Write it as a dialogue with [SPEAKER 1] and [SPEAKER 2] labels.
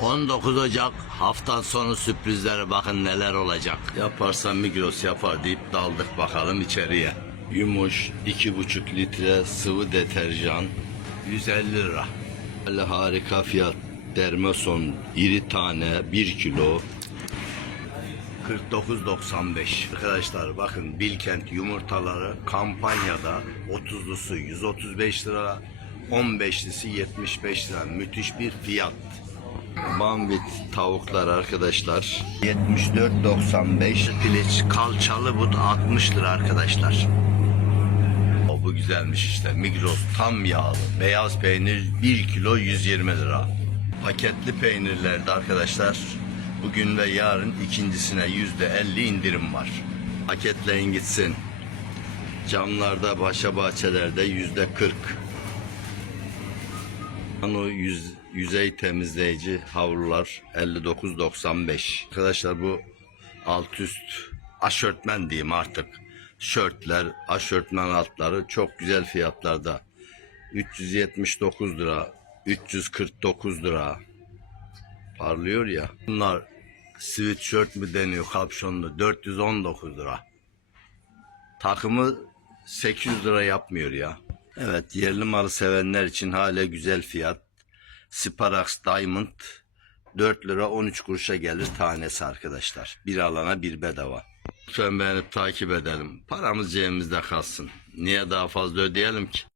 [SPEAKER 1] 19 Ocak hafta sonu sürprizlere bakın neler olacak. Yaparsan Migros yapar deyip daldık bakalım içeriye. Yumuş 2,5 litre sıvı deterjan 150 lira. Böyle harika fiyat. Dermeson iri tane 1 kilo 49.95. Arkadaşlar bakın Bilkent yumurtaları kampanyada 30'lusu 135 lira, 15'lisi 75 lira. Müthiş bir fiyat. Bambit tavuklar arkadaşlar 74.95 piliç kalçalı but 60 lira arkadaşlar. O bu güzelmiş işte. Migros tam yağlı. Beyaz peynir 1 kilo 120 lira. Paketli peynirlerde arkadaşlar bugün ve yarın ikincisine yüzde 50 indirim var. Paketleyin gitsin. Camlarda, başa bahçelerde yüzde 40. Ano yüz, yüzey temizleyici havlular 59.95. Arkadaşlar bu alt üst aşörtmen diyeyim artık. Şörtler, aşörtmen altları çok güzel fiyatlarda. 379 lira, 349 lira. Parlıyor ya. Bunlar sweatshirt mü deniyor kapşonlu 419 lira. Takımı 800 lira yapmıyor ya. Evet yerli malı sevenler için hala güzel fiyat. Sparax Diamond 4 lira 13 kuruşa gelir tanesi arkadaşlar. Bir alana bir bedava. Lütfen beğenip takip edelim. Paramız cebimizde kalsın. Niye daha fazla ödeyelim ki?